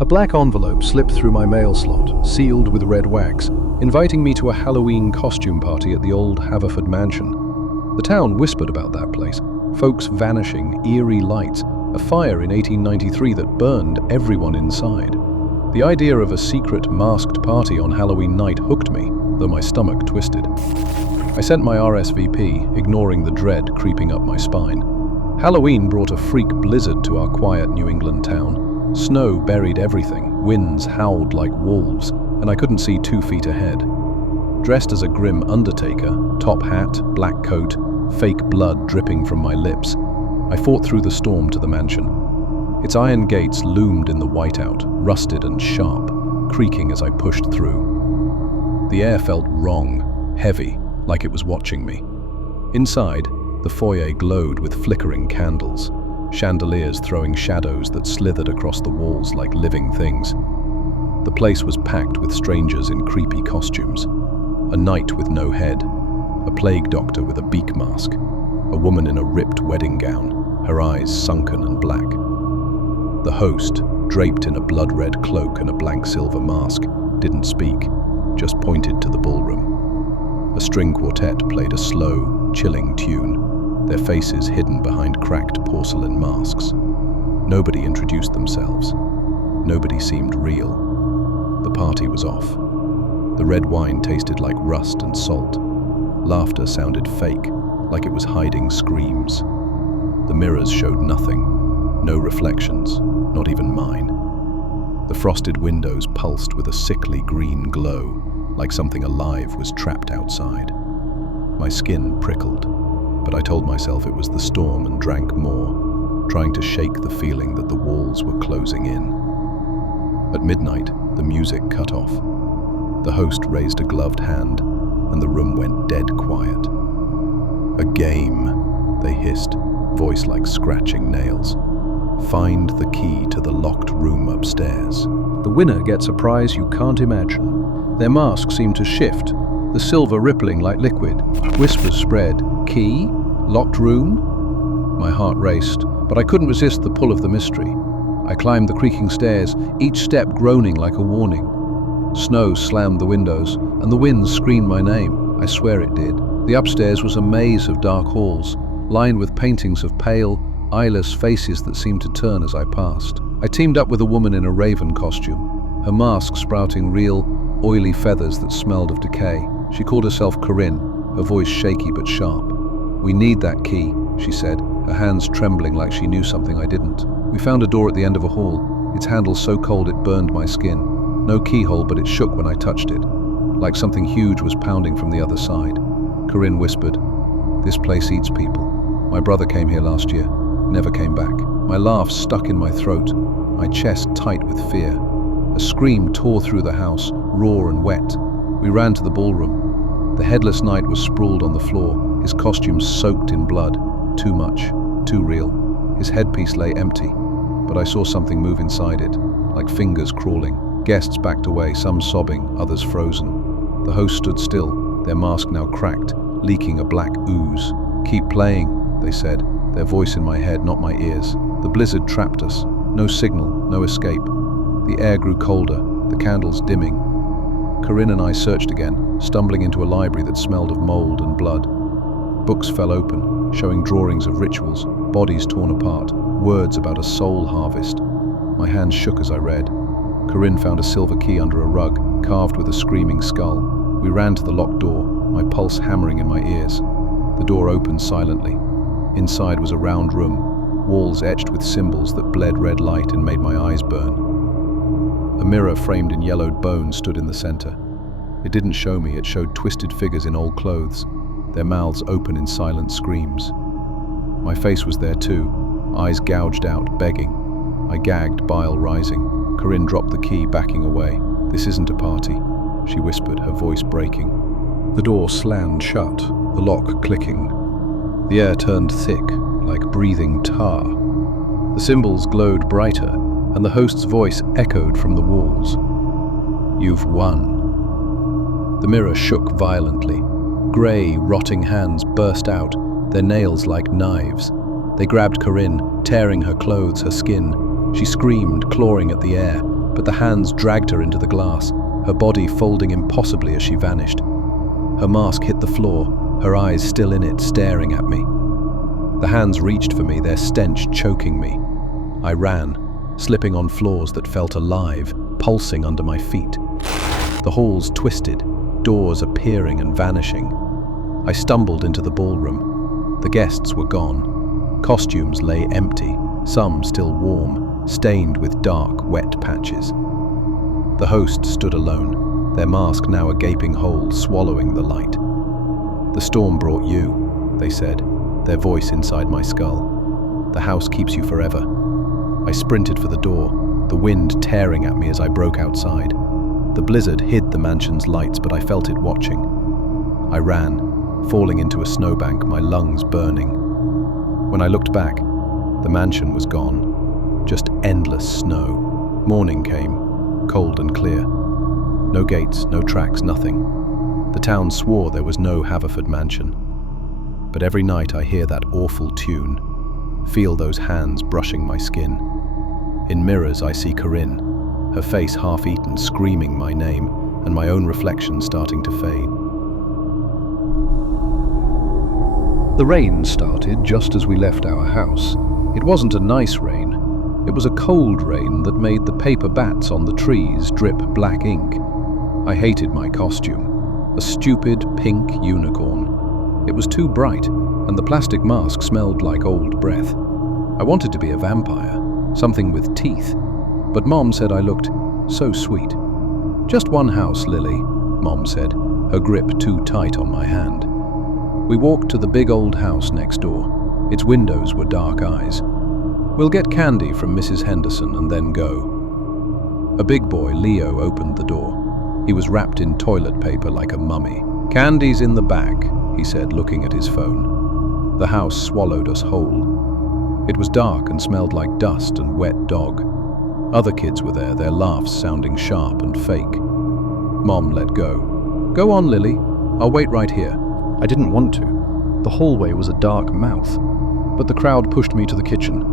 A black envelope slipped through my mail slot, sealed with red wax, inviting me to a Halloween costume party at the old Haverford mansion. The town whispered about that place, folks vanishing, eerie lights, a fire in 1893 that burned everyone inside. The idea of a secret, masked party on Halloween night hooked me, though my stomach twisted. I sent my RSVP, ignoring the dread creeping up my spine. Halloween brought a freak blizzard to our quiet New England town. Snow buried everything, winds howled like wolves, and I couldn't see 2 feet ahead. Dressed as a grim undertaker, top hat, black coat, fake blood dripping from my lips, I fought through the storm to the mansion. Its iron gates loomed in the whiteout, rusted and sharp, creaking as I pushed through. The air felt wrong, heavy, like it was watching me. Inside, the foyer glowed with flickering candles, chandeliers throwing shadows that slithered across the walls like living things. The place was packed with strangers in creepy costumes. A knight with no head, a plague doctor with a beak mask, a woman in a ripped wedding gown, her eyes sunken and black. The host, draped in a blood-red cloak and a blank silver mask, didn't speak, just pointed to the ballroom. A string quartet played a slow, chilling tune, their faces hidden behind cracked porcelain masks. Nobody introduced themselves. Nobody seemed real. The party was off. The red wine tasted like rust and salt. Laughter sounded fake, like it was hiding screams. The mirrors showed nothing. No reflections, not even mine. The frosted windows pulsed with a sickly green glow, like something alive was trapped outside. My skin prickled, but I told myself it was the storm and drank more, trying to shake the feeling that the walls were closing in. At midnight, the music cut off. The host raised a gloved hand, and the room went dead quiet. "A game," they hissed, voice like scratching nails. "Find the key to the locked room upstairs. The winner gets a prize you can't imagine." Their masks seemed to shift, the silver rippling like liquid. Whispers spread. "Key? Locked room?" My heart raced, but I couldn't resist the pull of the mystery. I climbed the creaking stairs, each step groaning like a warning. Snow slammed the windows, and the wind screamed my name. I swear it did. The upstairs was a maze of dark halls, lined with paintings of pale, eyeless faces that seemed to turn as I passed. I teamed up with a woman in a raven costume, her mask sprouting real, oily feathers that smelled of decay. She called herself Corinne, her voice shaky but sharp. "We need that key," she said, her hands trembling like she knew something I didn't. We found a door at the end of a hall, its handle so cold it burned my skin. No keyhole, but it shook when I touched it, like something huge was pounding from the other side. Corinne whispered, "This place eats people. My brother came here last year, never came back." My laugh stuck in my throat, my chest tight with fear. A scream tore through the house, raw and wet. We ran to the ballroom. The headless knight was sprawled on the floor, his costume soaked in blood. Too much, too real. His headpiece lay empty, but I saw something move inside it, like fingers crawling. Guests backed away, some sobbing, others frozen. The host stood still, their mask now cracked, leaking a black ooze. "Keep playing," they said, their voice in my head, not my ears. The blizzard trapped us. No signal, no escape. The air grew colder, the candles dimming. Corinne and I searched again, stumbling into a library that smelled of mold and blood. Books fell open, showing drawings of rituals, bodies torn apart, words about a soul harvest. My hands shook as I read. Corinne found a silver key under a rug, carved with a screaming skull. We ran to the locked door, my pulse hammering in my ears. The door opened silently. Inside was a round room, walls etched with symbols that bled red light and made my eyes burn. A mirror framed in yellowed bone stood in the center. It didn't show me, it showed twisted figures in old clothes, their mouths open in silent screams. My face was there too, eyes gouged out, begging. I gagged, bile rising. Corinne dropped the key, backing away. "This isn't a party," she whispered, her voice breaking. The door slammed shut, the lock clicking. The air turned thick, like breathing tar. The symbols glowed brighter, and the host's voice echoed from the walls. "You've won." The mirror shook violently. Grey, rotting hands burst out, their nails like knives. They grabbed Corinne, tearing her clothes, her skin. She screamed, clawing at the air. but the hands dragged her into the glass, her body folding impossibly as she vanished. Her mask hit the floor, her eyes still in it, staring at me. The hands reached for me, their stench choking me. I ran, slipping on floors that felt alive, pulsing under my feet. The halls twisted, doors appearing and vanishing. I stumbled into the ballroom. The guests were gone. Costumes lay empty, some still warm, stained with dark, wet patches. The host stood alone, their mask now a gaping hole swallowing the light. "The storm brought you," they said, their voice inside my skull. "The house keeps you forever." I sprinted for the door, the wind tearing at me as I broke outside. The blizzard hid the mansion's lights, but I felt it watching. I ran, falling into a snowbank, my lungs burning. When I looked back, the mansion was gone. Just endless snow. Morning came, cold and clear. No gates, no tracks, nothing. The town swore there was no Haverford mansion. But every night I hear that awful tune, feel those hands brushing my skin. In mirrors I see Corinne, her face half-eaten, screaming my name, and my own reflection starting to fade. The rain started just as we left our house. It wasn't a nice rain. It was a cold rain that made the paper bats on the trees drip black ink. I hated my costume, a stupid pink unicorn. It was too bright, and the plastic mask smelled like old breath. I wanted to be a vampire, something with teeth, but Mom said I looked so sweet. "Just one house, Lily," Mom said, her grip too tight on my hand. We walked to the big old house next door. Its windows were dark eyes. "We'll get candy from Mrs. Henderson and then go." A big boy, Leo, opened the door. He was wrapped in toilet paper like a mummy. "Candy's in the back," he said, looking at his phone. The house swallowed us whole. It was dark and smelled like dust and wet dog. Other kids were there, their laughs sounding sharp and fake. Mom let go. "Go on, Lily. I'll wait right here." I didn't want to. The hallway was a dark mouth. But the crowd pushed me to the kitchen.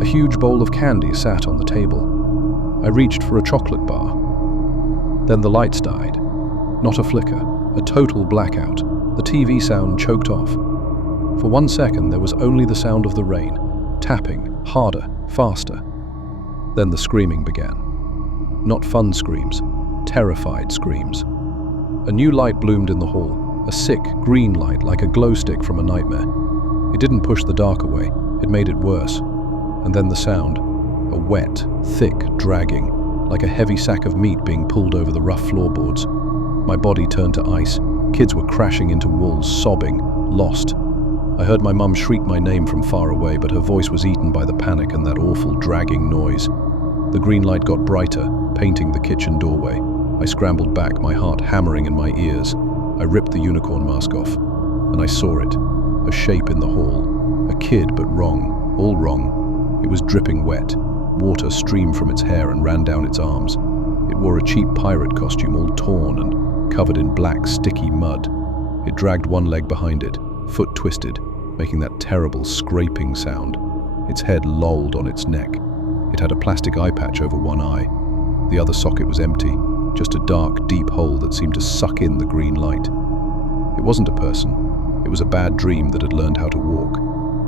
A huge bowl of candy sat on the table. I reached for a chocolate bar. Then the lights died. Not a flicker, a total blackout. The TV sound choked off. For 1 second, there was only the sound of the rain, tapping, harder, faster. Then the screaming began. Not fun screams, terrified screams. A new light bloomed in the hall, a sick, green light like a glow stick from a nightmare. It didn't push the dark away, it made it worse. And then the sound, a wet, thick dragging, like a heavy sack of meat being pulled over the rough floorboards. My body turned to ice. Kids were crashing into walls, sobbing, lost. I heard my mum shriek my name from far away, but her voice was eaten by the panic and that awful dragging noise. The green light got brighter, painting the kitchen doorway. I scrambled back, my heart hammering in my ears. I ripped the unicorn mask off, and I saw it, a shape in the hall. A kid, but wrong, all wrong. It was dripping wet. Water streamed from its hair and ran down its arms. It wore a cheap pirate costume, all torn and covered in black, sticky mud. It dragged one leg behind it, foot twisted, making that terrible scraping sound. Its head lolled on its neck. It had a plastic eye patch over one eye. The other socket was empty, just a dark, deep hole that seemed to suck in the green light. It wasn't a person. It was a bad dream that had learned how to walk.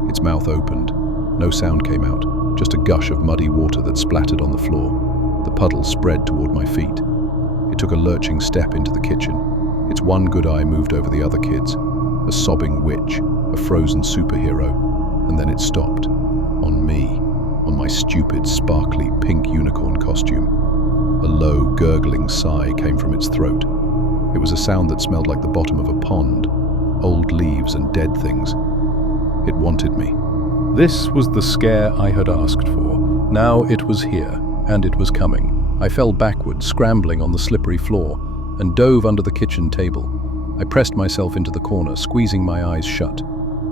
Its mouth opened. No sound came out, just a gush of muddy water that splattered on the floor. The puddle spread toward my feet. It took a lurching step into the kitchen. Its one good eye moved over the other kids. A sobbing witch, a frozen superhero. And then it stopped. On me. On my stupid, sparkly pink unicorn costume. A low, gurgling sigh came from its throat. It was a sound that smelled like the bottom of a pond. Old leaves and dead things. It wanted me. This was the scare I had asked for. Now it was here, and it was coming. I fell backward, scrambling on the slippery floor, and dove under the kitchen table. I pressed myself into the corner, squeezing my eyes shut.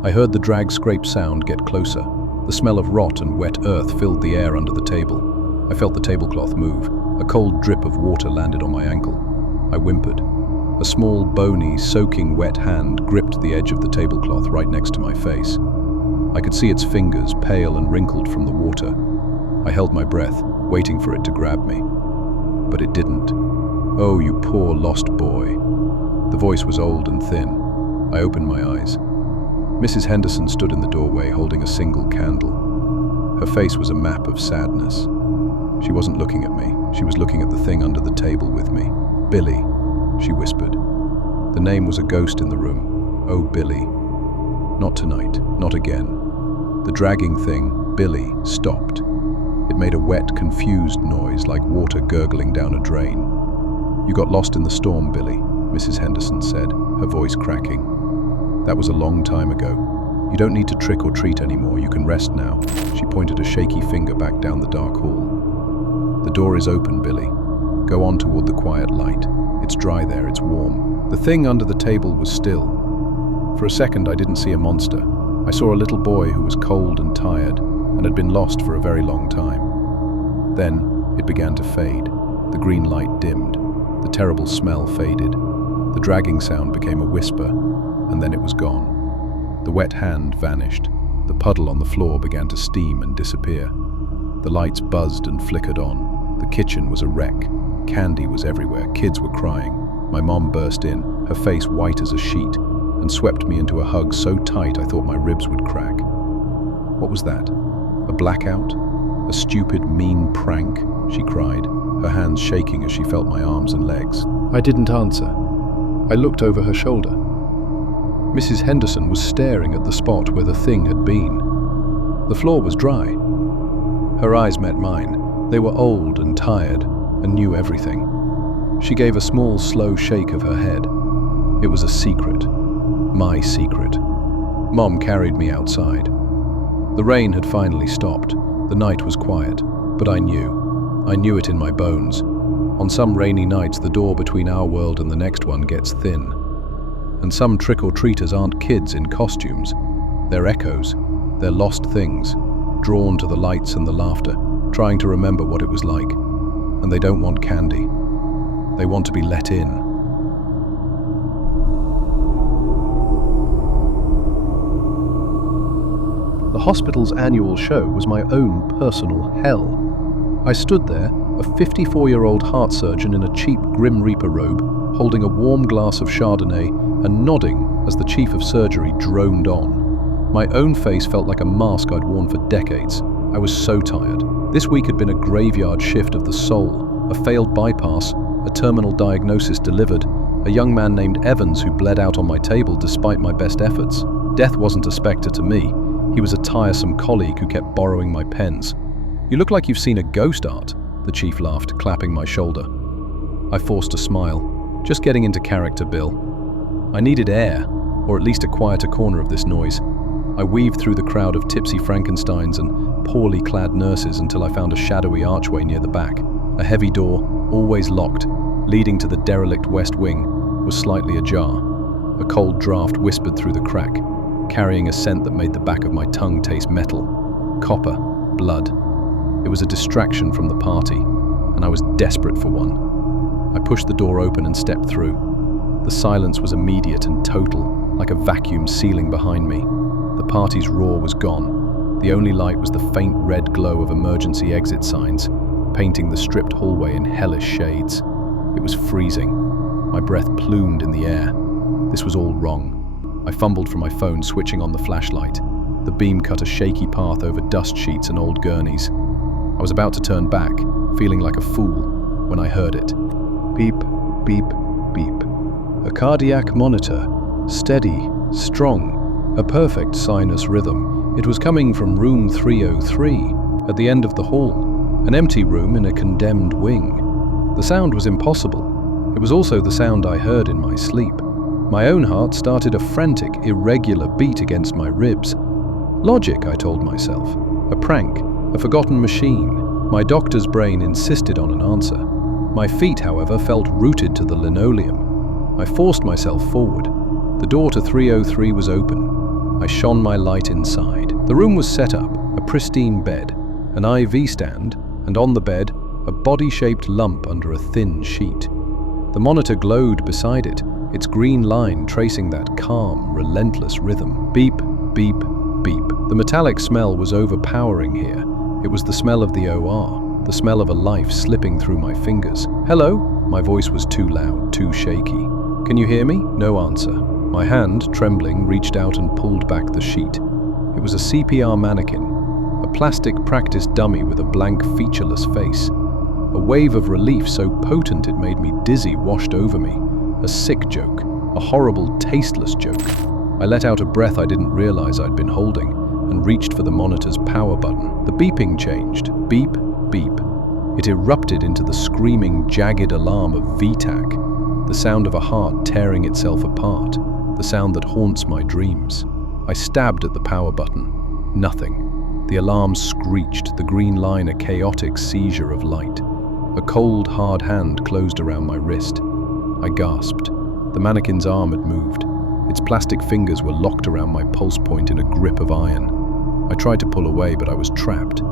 I heard the drag scrape sound get closer. The smell of rot and wet earth filled the air under the table. I felt the tablecloth move. A cold drip of water landed on my ankle. I whimpered. A small, bony, soaking wet hand gripped the edge of the tablecloth right next to my face. I could see its fingers, pale and wrinkled from the water. I held my breath, waiting for it to grab me. but it didn't. "Oh, you poor lost boy." The voice was old and thin. I opened my eyes. Mrs. Henderson stood in the doorway holding a single candle. Her face was a map of sadness. She wasn't looking at me. She was looking at the thing under the table with me. "Billy," she whispered. The name was a ghost in the room. "Oh, Billy. Not tonight, not again." The dragging thing, Billy, stopped. It made a wet, confused noise like water gurgling down a drain. "You got lost in the storm, Billy," Mrs. Henderson said, her voice cracking. "That was a long time ago. You don't need to trick or treat anymore. You can rest now." She pointed a shaky finger back down the dark hall. "The door is open, Billy. Go on toward the quiet light. It's dry there, it's warm." The thing under the table was still. For a second, I didn't see a monster. I saw a little boy who was cold and tired and had been lost for a very long time. Then it began to fade. The green light dimmed. The terrible smell faded. The dragging sound became a whisper, and then it was gone. The wet hand vanished. The puddle on the floor began to steam and disappear. The lights buzzed and flickered on. The kitchen was a wreck. Candy was everywhere. Kids were crying. My mom burst in, her face white as a sheet, and swept me into a hug so tight I thought my ribs would crack. "What was that? A blackout? A stupid, mean prank?" she cried, her hands shaking as she felt my arms and legs. I didn't answer. I looked over her shoulder. Mrs. Henderson was staring at the spot where the thing had been. The floor was dry. Her eyes met mine. They were old and tired and knew everything. She gave a small, slow shake of her head. It was a secret. My secret. Mom carried me outside. The rain had finally stopped. The night was quiet, but I knew. I knew it in my bones. On some rainy nights, the door between our world and the next one gets thin. And some trick-or-treaters aren't kids in costumes. They're echoes. They're lost things, drawn to the lights and the laughter, trying to remember what it was like. And they don't want candy. They want to be let in. The hospital's annual show was my own personal hell. I stood there, a 54-year-old heart surgeon in a cheap Grim Reaper robe, holding a warm glass of Chardonnay and nodding as the chief of surgery droned on. My own face felt like a mask I'd worn for decades. I was so tired. This week had been a graveyard shift of the soul, a failed bypass, a terminal diagnosis delivered, a young man named Evans who bled out on my table despite my best efforts. Death wasn't a specter to me. He was a tiresome colleague who kept borrowing my pens. "You look like you've seen a ghost, Art," the chief laughed, clapping my shoulder. I forced a smile. "Just getting into character, Bill." I needed air, or at least a quieter corner of this noise. I weaved through the crowd of tipsy Frankensteins and poorly clad nurses until I found a shadowy archway near the back. A heavy door, always locked, leading to the derelict west wing, was slightly ajar. A cold draft whispered through the crack, carrying a scent that made the back of my tongue taste metal. Copper, blood. It was a distraction from the party, and I was desperate for one. I pushed the door open and stepped through. The silence was immediate and total, like a vacuum sealing behind me. The party's roar was gone. The only light was the faint red glow of emergency exit signs, painting the stripped hallway in hellish shades. It was freezing. My breath plumed in the air. This was all wrong. I fumbled for my phone, switching on the flashlight. The beam cut a shaky path over dust sheets and old gurneys. I was about to turn back, feeling like a fool, when I heard it. Beep, beep, beep. A cardiac monitor, steady, strong, a perfect sinus rhythm. It was coming from room 303, at the end of the hall, an empty room in a condemned wing. The sound was impossible. It was also the sound I heard in my sleep. My own heart started a frantic, irregular beat against my ribs. Logic, I told myself. A prank, a forgotten machine. My doctor's brain insisted on an answer. My feet, however, felt rooted to the linoleum. I forced myself forward. The door to 303 was open. I shone my light inside. The room was set up, a pristine bed, an IV stand, and on the bed, a body-shaped lump under a thin sheet. The monitor glowed beside it, its green line tracing that calm, relentless rhythm. Beep, beep, beep. The metallic smell was overpowering here. It was the smell of the OR. the smell of a life slipping through my fingers. "Hello?" My voice was too loud, too shaky. "Can you hear me?" No answer. My hand, trembling, reached out and pulled back the sheet. It was a CPR mannequin, a plastic practice dummy with a blank, featureless face. A wave of relief so potent it made me dizzy washed over me. A sick joke, a horrible, tasteless joke. I let out a breath I didn't realize I'd been holding and reached for the monitor's power button. The beeping changed. Beep, beep. It erupted into the screaming, jagged alarm of VTAC, the sound of a heart tearing itself apart, the sound that haunts my dreams. I stabbed at the power button. Nothing. The alarm screeched, the green line a chaotic seizure of light. A cold, hard hand closed around my wrist. I gasped. The mannequin's arm had moved. Its plastic fingers were locked around my pulse point in a grip of iron. I tried to pull away, but I was trapped.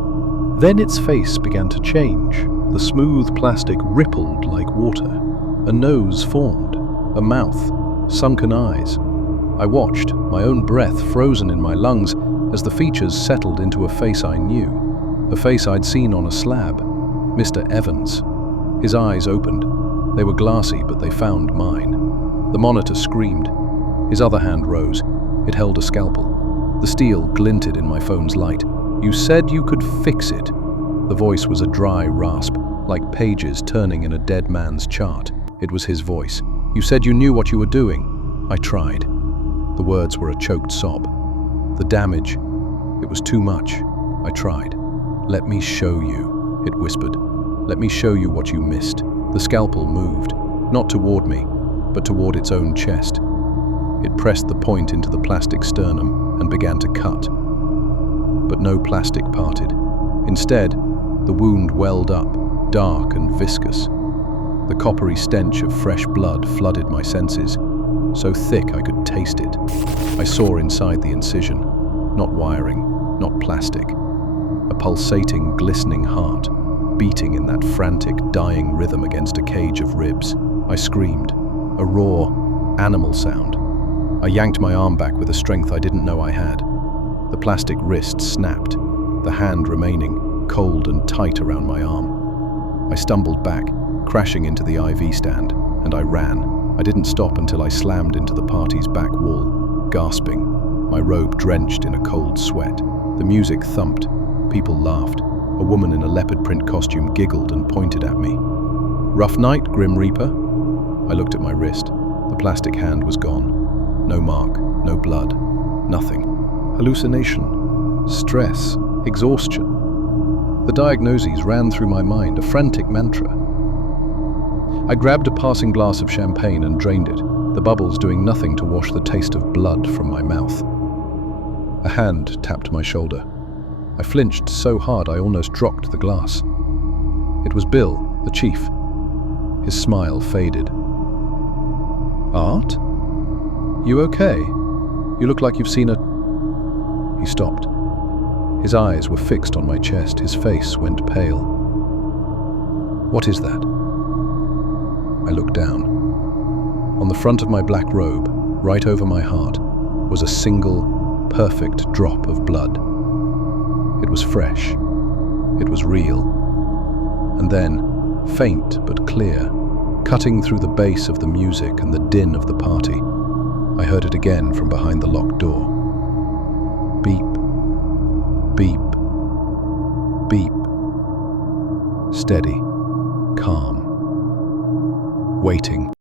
Then its face began to change. The smooth plastic rippled like water. A nose formed, a mouth, sunken eyes. I watched, my own breath frozen in my lungs, as the features settled into a face I knew, a face I'd seen on a slab. Mr. Evans. His eyes opened. They were glassy, but they found mine. The monitor screamed. His other hand rose. It held a scalpel. The steel glinted in my phone's light. "You said you could fix it." The voice was a dry rasp, like pages turning in a dead man's chart. It was his voice. "You said you knew what you were doing." I tried. The words were a choked sob. The damage. It was too much. I tried. "Let me show you," it whispered. "Let me show you what you missed." The scalpel moved, not toward me, but toward its own chest. It pressed the point into the plastic sternum and began to cut. But no plastic parted. Instead, the wound welled up, dark and viscous. The coppery stench of fresh blood flooded my senses, so thick I could taste it. I saw inside the incision, not wiring, not plastic. A pulsating, glistening heart, beating in that frantic, dying rhythm against a cage of ribs. I screamed, a raw, animal sound. I yanked my arm back with a strength I didn't know I had. The plastic wrist snapped, the hand remaining, cold and tight around my arm. I stumbled back, crashing into the IV stand, and I ran. I didn't stop until I slammed into the party's back wall, gasping, my robe drenched in a cold sweat. The music thumped. People laughed. A woman in a leopard print costume giggled and pointed at me. "Rough night, Grim Reaper?" I looked at my wrist. The plastic hand was gone. No mark, no blood, nothing. Hallucination, stress, exhaustion. The diagnoses ran through my mind, a frantic mantra. I grabbed a passing glass of champagne and drained it, the bubbles doing nothing to wash the taste of blood from my mouth. A hand tapped my shoulder. I flinched so hard I almost dropped the glass. It was Bill, the chief. His smile faded. "Art? You okay? You look like you've seen a..." He stopped. His eyes were fixed on my chest. His face went pale. "What is that?" I looked down. On the front of my black robe, right over my heart, was a single, perfect drop of blood. It was fresh. It was real. And then, faint but clear, cutting through the bass of the music and the din of the party, I heard it again from behind the locked door. Beep, beep, beep. Steady, calm, waiting.